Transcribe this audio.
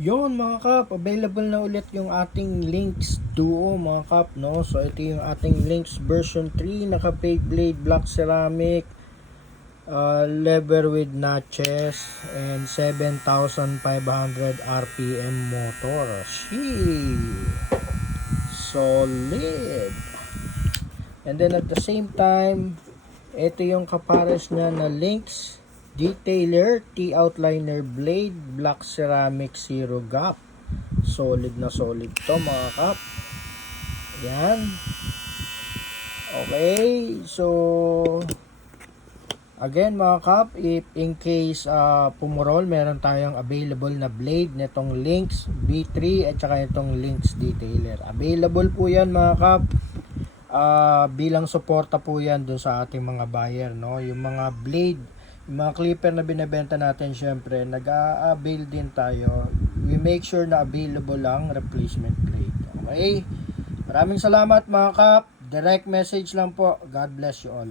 Yon mga kap, available na ulit yung ating Lynx Duo mga kap, no? So ito yung ating Lynx version 3, naka fake blade black ceramic, lever with notches and 7,500 RPM motor. Sheesh, solid. And then at the same time, ito yung kapares niya na Lynx Detailer T-outliner blade black ceramic zero gap. Solid na solid to mga kap. Yan. Okay, so again mga kap, if in case pumurol, meron tayong available na blade nitong Lynx V3 at saka itong Lynx Detailer. Available po yan mga kap. Bilang suporta po yan dun sa ating mga buyer, no? Yung mga blade, yung mga clipper na binebenta natin, syempre nag-a-avail din tayo. We make sure na available lang replacement blade. Okay, maraming salamat mga kap. Direct message lang po. God bless you all.